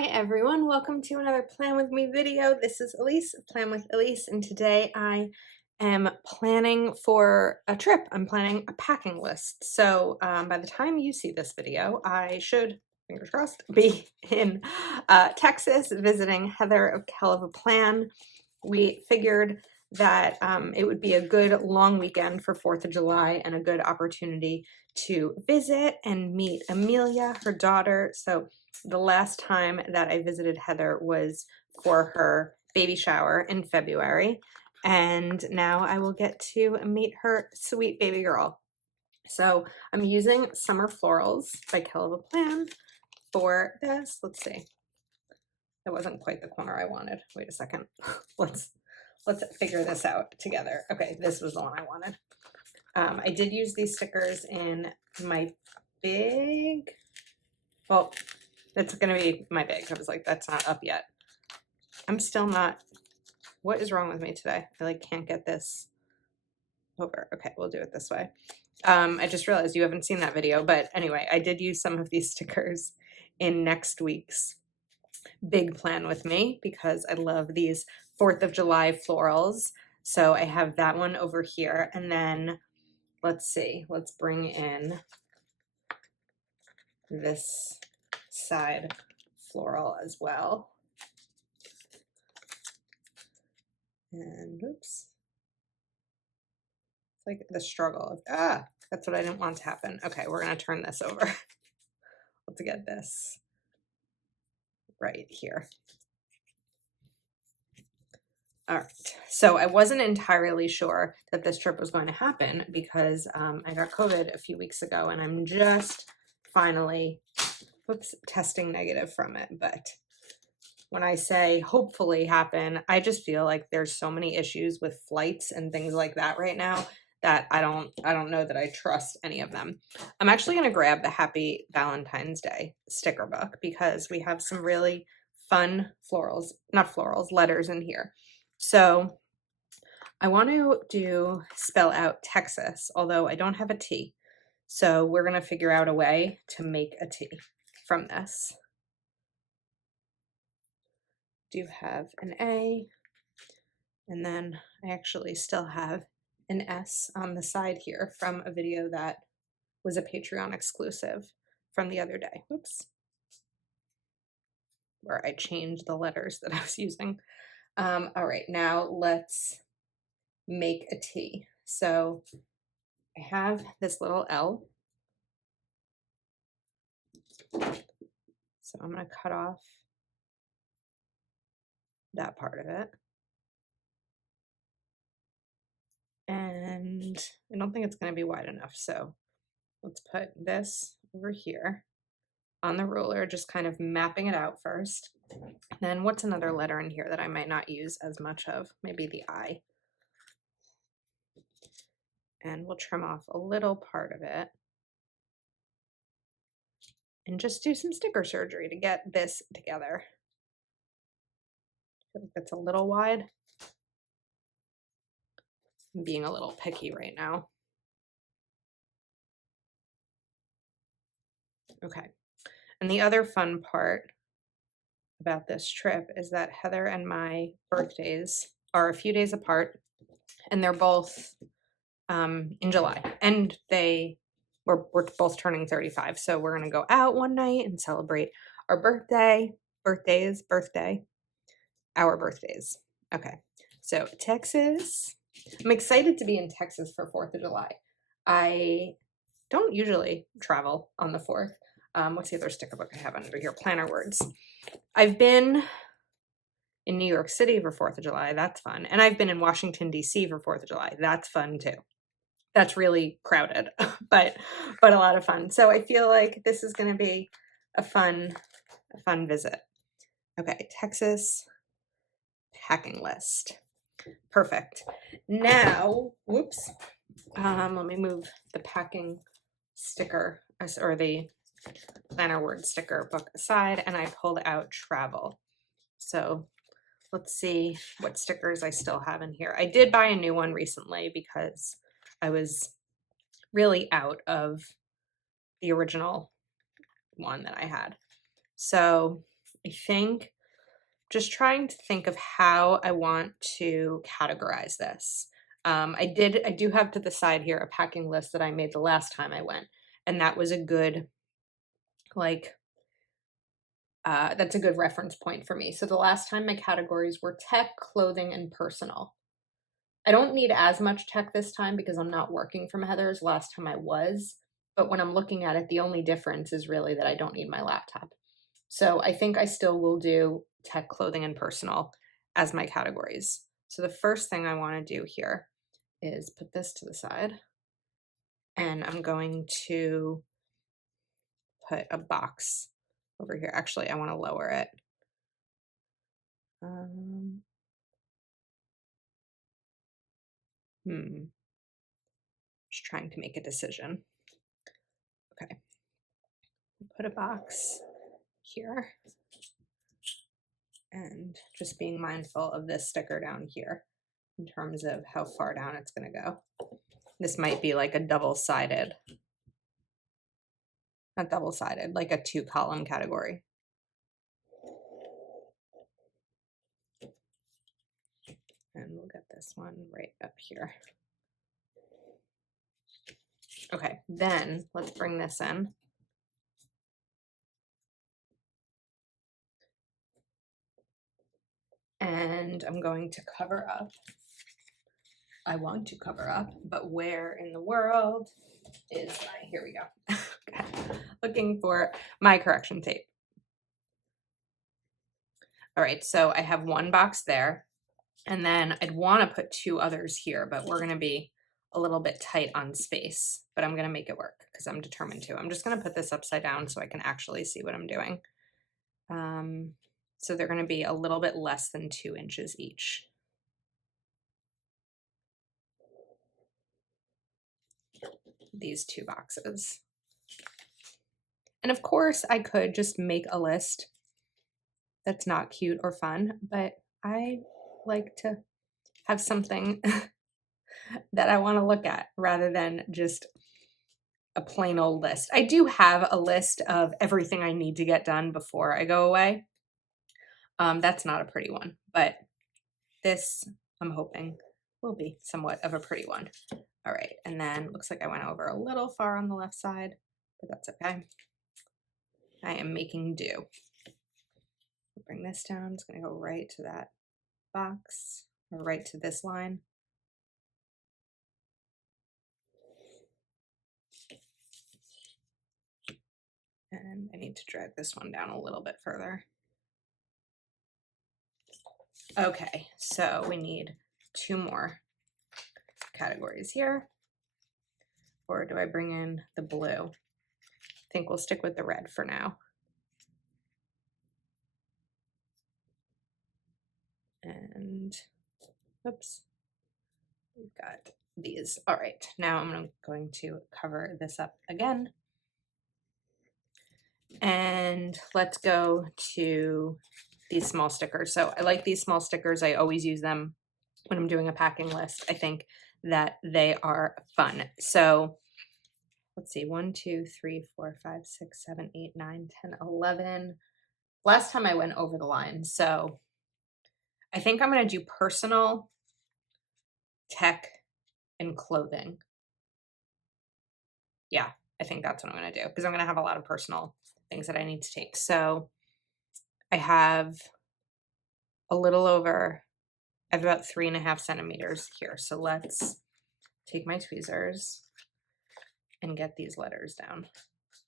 Hi everyone, welcome to another Plan With Me video. This is Elise of Plan With Elise, and today I am planning for a trip. I'm planning a packing list. So by the time you see this video, I should, fingers crossed, be in Texas visiting Heather of Hell of a Plan. We figured that it would be a good long weekend for 4th of July and a good opportunity to visit and meet Amelia, her daughter. So the last time that I visited Heather was for her baby shower in February, and now I will get to meet her sweet baby girl. So I'm using Summer Florals by Hell of a Plan for this. Let's see. That wasn't quite the corner I wanted. Wait a second. Let's figure this out together. Okay, this was the one I wanted. I did use these stickers in my big, well, it's gonna be my big. I was like, that's not up yet. I'm still not, what is wrong with me today? I like can't get this over. Okay, we'll do it this way. I just realized you haven't seen that video, but anyway, I did use some of these stickers in next week's big Plan With Me because I love these 4th of July florals. So I have that one over here, and then let's see, let's bring in this side floral as well. And oops, it's like the struggle of, that's what I didn't want to happen. Okay, we're gonna turn this over. Let's get this right here. All right, so I wasn't entirely sure that this trip was going to happen because I got COVID a few weeks ago, and I'm just finally, testing negative from it. But when I say hopefully happen, I just feel like there's so many issues with flights and things like that right now that I don't know that I trust any of them. I'm actually going to grab the Happy Valentine's Day sticker book because we have some really fun florals, not florals, letters in here. So I want to spell out Texas, although I don't have a T. So we're going to figure out a way to make a T from this. Do have an A, and then I actually still have an S on the side here from a video that was a Patreon exclusive from the other day. Oops. Where I changed the letters that I was using. All right, now let's make a T. So I have this little L. So I'm going to cut off that part of it. And I don't think it's going to be wide enough. So let's put this over here on the ruler, just kind of mapping it out first. And then what's another letter in here that I might not use as much of? Maybe the I. And we'll trim off a little part of it and just do some sticker surgery to get this together. I feel like that's a little wide. I'm being a little picky right now. Okay. And the other fun part about this trip is that Heather and my birthdays are a few days apart, and they're both in July, and we're both turning 35. So we're gonna go out one night and celebrate our our birthdays. Okay, so Texas. I'm excited to be in Texas for 4th of July. I don't usually travel on the 4th. What's the other sticker book I have under here? Planner words. I've been in New York City for 4th of July. That's fun. And I've been in Washington, D.C. for 4th of July. That's fun too. That's really crowded, but a lot of fun. So I feel like this is going to be a fun visit. Okay, Texas packing list. Perfect. Now, whoops. Let me move the packing sticker or the planner word sticker book aside, and I pulled out travel. So let's see what stickers I still have in here. I did buy a new one recently because I was really out of the original one that I had. So I think just trying to think of how I want to categorize this. I do have to the side here a packing list that I made the last time I went, and that was a good, like, that's a good reference point for me. So the last time my categories were tech, clothing, and personal. I don't need as much tech this time because I'm not working from Heather's. Last time I was, but when I'm looking at it, the only difference is really that I don't need my laptop. So I think I still will do tech, clothing, and personal as my categories. So the first thing I want to do here is put this to the side, and I'm going to put a box over here. Actually, I want to lower it. Just trying to make a decision. Okay. Put a box here. And just being mindful of this sticker down here in terms of how far down it's going to go. This might be like a double-sided, not double-sided, like a 2-column category. And we'll get this one right up here. Okay, then let's bring this in. And I'm going to cover up. I want to cover up, but where in the world is my, here we go. Okay. Looking for my correction tape. All right, so I have one box there, and then I'd want to put 2 others here, but we're going to be a little bit tight on space, but I'm going to make it work because I'm determined to. I'm just going to put this upside down so I can actually see what I'm doing. So they're going to be a little bit less than 2 inches each. These 2 boxes. And of course I could just make a list that's not cute or fun, but I like to have something that I want to look at rather than just a plain old list. I do have a list of everything I need to get done before I go away. That's not a pretty one, but this I'm hoping will be somewhat of a pretty one. All right, and then looks like I went over a little far on the left side, but that's okay. I am making do. Bring this down. It's going to go right to that box, or right to this line. And I need to drag this one down a little bit further. Okay, so we need 2 more categories here. Or do I bring in the blue? I think we'll stick with the red for now. And oops, we've got these. All right, now I'm going to cover this up again. And let's go to these small stickers. So I like these small stickers. I always use them when I'm doing a packing list. I think that they are fun. So let's see, 1, 2, 3, 4, 5, 6, 7, 8, 9, 10, 11. Last time I went over the line. So I think I'm going to do personal, tech, and clothing. Yeah, I think that's what I'm going to do because I'm going to have a lot of personal things that I need to take. So I have a little over, I have about 3.5 centimeters here. So let's take my tweezers and get these letters down.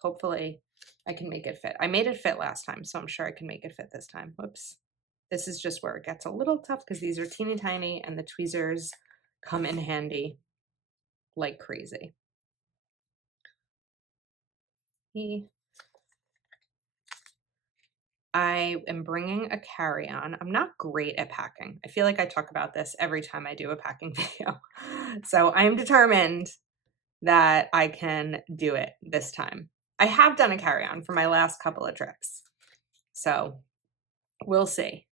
Hopefully I can make it fit. I made it fit last time, so I'm sure I can make it fit this time. Whoops. This is just where it gets a little tough because these are teeny tiny and the tweezers come in handy like crazy. I am bringing a carry-on. I'm not great at packing. I feel like I talk about this every time I do a packing video. So I am determined that I can do it this time. I have done a carry-on for my last couple of trips. So we'll see.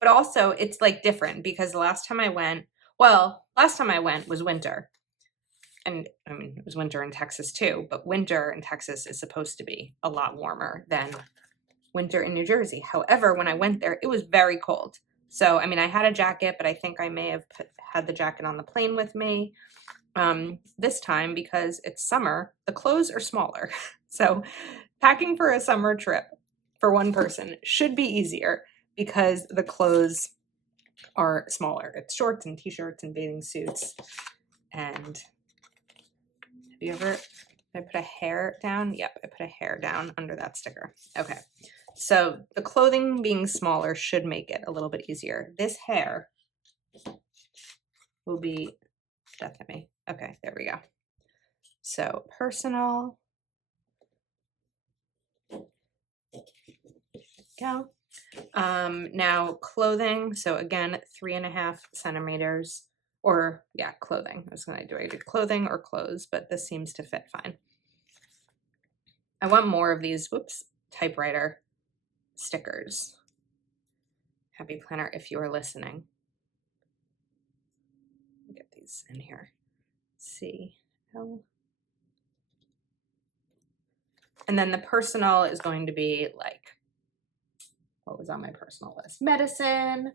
But also it's like different because the last time I went was winter. And I mean, it was winter in Texas too, but winter in Texas is supposed to be a lot warmer than winter in New Jersey. However, when I went there, it was very cold. So, I mean, I had a jacket, but I think I may have had the jacket on the plane with me this time because it's summer. The clothes are smaller. So packing for a summer trip for one person should be easier because the clothes are smaller. It's shorts and t-shirts and bathing suits. And have you ever, did I put a hair down? Yep, I put a hair down under that sticker. Okay. So the clothing being smaller should make it a little bit easier. This hair will be death at me. Okay, there we go. So personal. Go. Now clothing. So again, 3.5 centimeters, or yeah, clothing. I was gonna do I do clothing or clothes, but this seems to fit fine. I want more of these, whoops, typewriter stickers. Happy Planner, if you are listening. Get these in here. See. And then the personal is going to be like, what was on my personal list? Medicine,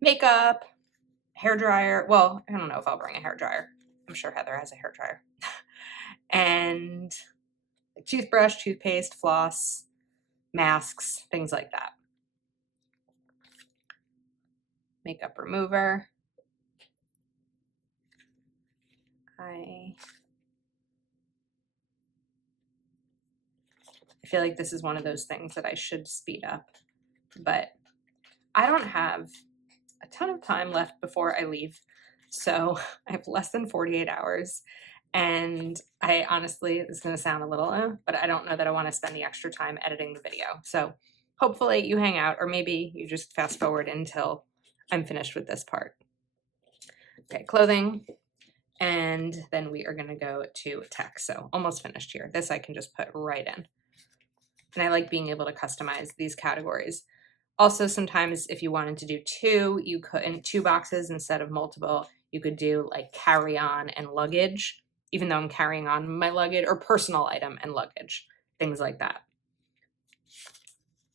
makeup, hair dryer. Well, I don't know if I'll bring a hair dryer. I'm sure Heather has a hair dryer. And toothbrush, toothpaste, floss, masks, things like that. Makeup remover. I feel like this is one of those things that I should speed up, but I don't have a ton of time left before I leave. So I have less than 48 hours. And I honestly, it's going to sound a little, but I don't know that I want to spend the extra time editing the video. So hopefully you hang out, or maybe you just fast forward until I'm finished with this part. Okay, clothing. And then we are going to go to text. So almost finished here. This I can just put right in. And I like being able to customize these categories. Also, sometimes if you wanted to do two, you could, in 2 boxes instead of multiple, you could do like carry on and luggage, even though I'm carrying on my luggage, or personal item and luggage, things like that.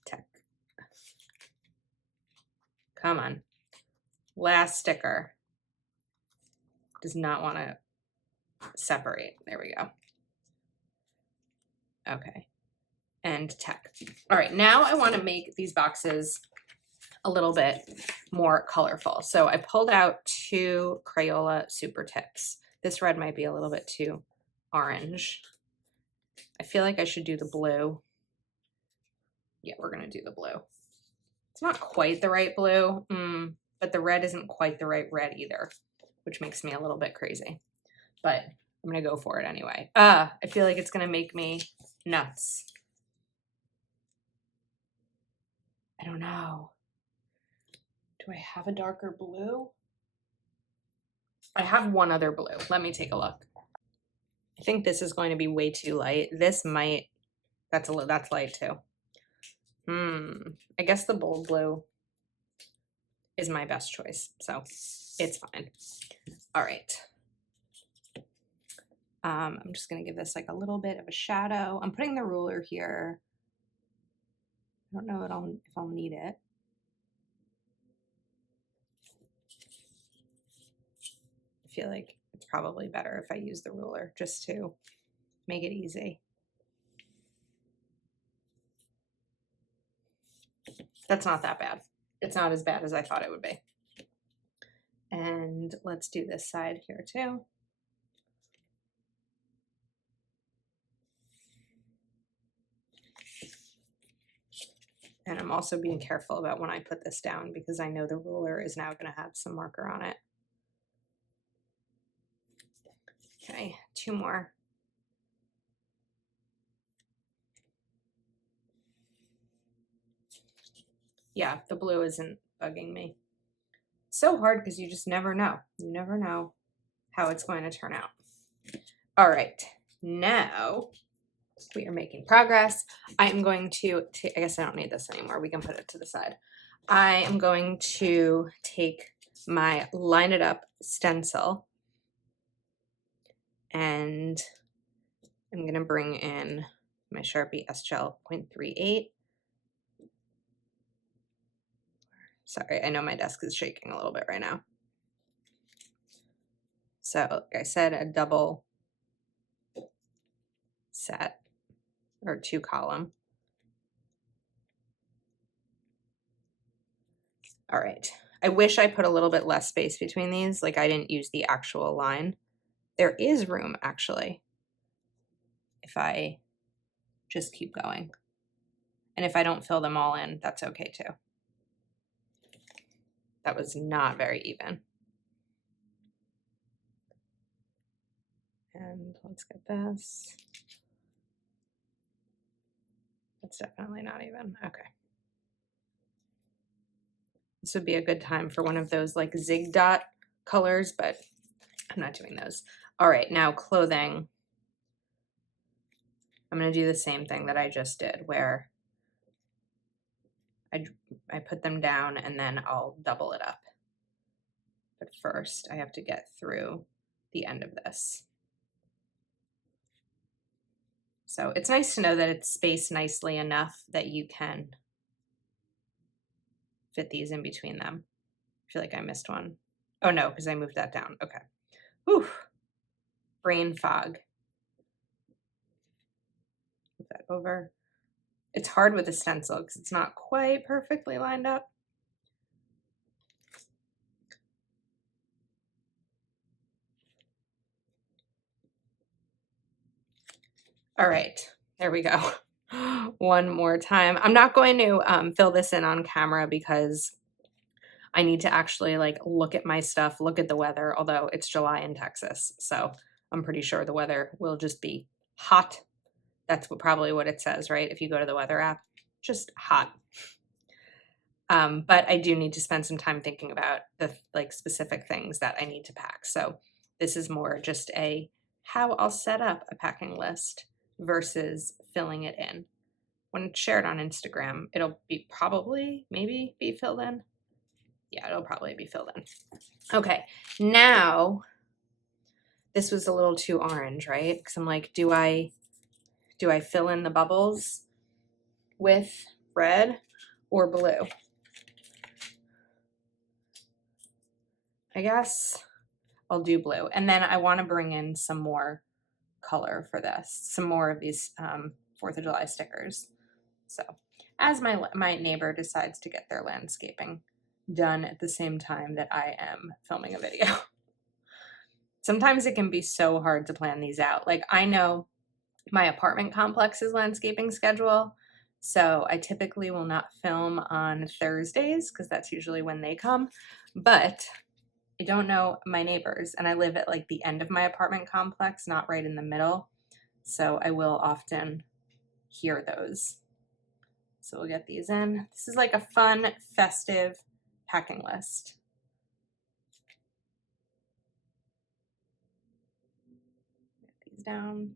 Tech. Come on. Last sticker. Does not want to separate. There we go. Okay. And tech. All right, now I want to make these boxes a little bit more colorful. So I pulled out 2 Crayola Super Tips. This red might be a little bit too orange. I feel like I should do the blue. Yeah, we're gonna do the blue. It's not quite the right blue, but the red isn't quite the right red either, which makes me a little bit crazy. But I'm gonna go for it anyway. I feel like it's gonna make me nuts. I don't know. Do I have a darker blue? I have one other blue. Let me take a look. I think this is going to be way too light. This might, that's light too. I guess the bold blue is my best choice, so it's fine. All right. I'm just gonna give this like a little bit of a shadow. I'm putting the ruler here. I don't know if I'll need it. I feel like it's probably better if I use the ruler just to make it easy. That's not that bad. It's not as bad as I thought it would be. And let's do this side here too. And I'm also being careful about when I put this down because I know the ruler is now going to have some marker on it. Okay, 2 more. Yeah, the blue isn't bugging me. So hard because you just never know. You never know how it's going to turn out. All right, now we are making progress. I am going to I guess I don't need this anymore. We can put it to the side. I am going to take my Line It Up stencil and I'm going to bring in my Sharpie S Gel 0.38 Sorry, I know my desk is shaking a little bit right now. So, like I said, a double set or 2 column. All right. I wish I put a little bit less space between these, like I didn't use the actual line. There is room actually, if I just keep going. And if I don't fill them all in, that's okay too. That was not very even. And let's get this. That's definitely not even. Okay. This would be a good time for one of those like zig dot colors, but I'm not doing those. All right, now clothing. I'm going to do the same thing that I just did where I put them down and then I'll double it up. But first I have to get through the end of this. So it's nice to know that it's spaced nicely enough that you can fit these in between them. I feel like I missed one. Oh no, because I moved that down. Okay. Whew. Brain fog. Move that over. It's hard with a stencil because it's not quite perfectly lined up. All right, there we go. One more time. I'm not going to fill this in on camera because I need to actually like look at my stuff, look at the weather, although it's July in Texas. So I'm pretty sure the weather will just be hot. That's probably what it says, right? If you go to the weather app, just hot. But I do need to spend some time thinking about the like specific things that I need to pack. So this is more just a how I'll set up a packing list versus filling it in. When it's shared on Instagram, it'll be maybe be filled in. Yeah, it'll probably be filled in. Okay, now this was a little too orange, right? Because I'm like, do I fill in the bubbles with red or blue? I guess I'll do blue. And then I want to bring in some more color for this, some more of these 4th of July stickers. So as my neighbor decides to get their landscaping done at the same time that I am filming a video. Sometimes it can be so hard to plan these out. Like I know my apartment complex's landscaping schedule, so I typically will not film on Thursdays because that's usually when they come, but I don't know my neighbors, and I live at like the end of my apartment complex, not right in the middle, so I will often hear those. So we'll get these in. This is like a fun, festive packing list. Get these down.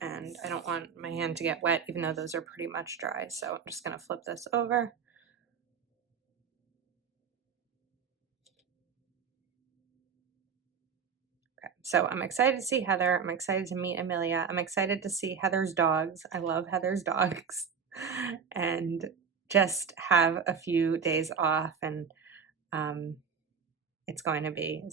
And I don't want my hand to get wet, even though those are pretty much dry. So I'm just gonna flip this over. Okay, so I'm excited to see Heather. I'm excited to meet Amelia. I'm excited to see Heather's dogs. I love Heather's dogs. And just have a few days off, and it's going to be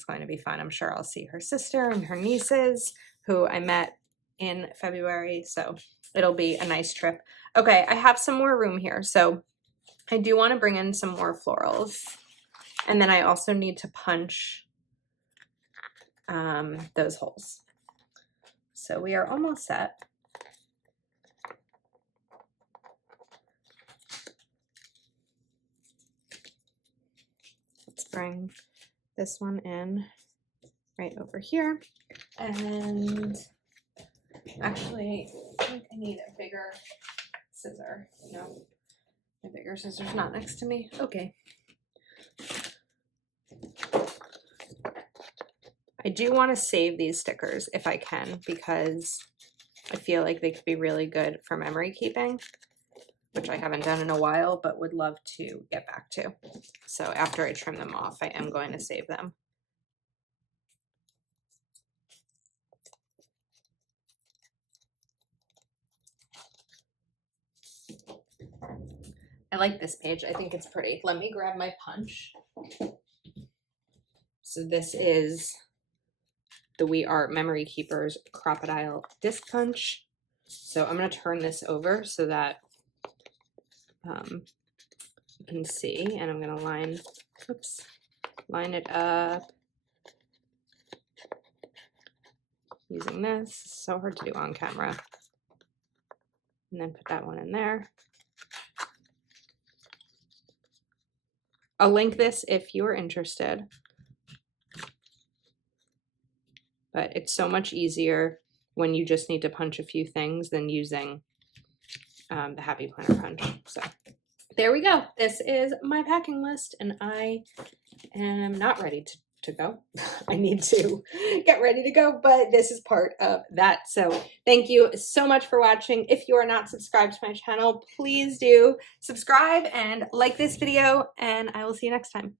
fun. I'm sure I'll see her sister and her nieces who I met in February, so it'll be a nice trip. Okay, I have some more room here, so I do want to bring in some more florals, and then I also need to punch those holes. So we are almost set. Let's bring this one in right over here. And actually, I think I need a bigger scissor. No, my bigger scissor's not next to me. Okay. I do want to save these stickers if I can, because I feel like they could be really good for memory keeping, which I haven't done in a while, but would love to get back to. So after I trim them off, I am going to save them. I like this page. I think it's pretty. Let me grab my punch. So this is the We Are Memory Keepers Crocodile Disc Punch. So I'm going to turn this over so that you can see, and I'm going to line it up using this. It's so hard to do on camera. And then put that one in there. I'll link this if you're interested. But it's so much easier when you just need to punch a few things than using the Happy Planner punch. So there we go. This is my packing list, and I am not ready to go. I need to get ready to go, but this is part of that. So thank you so much for watching. If you are not subscribed to my channel, please do subscribe and like this video, and I will see you next time.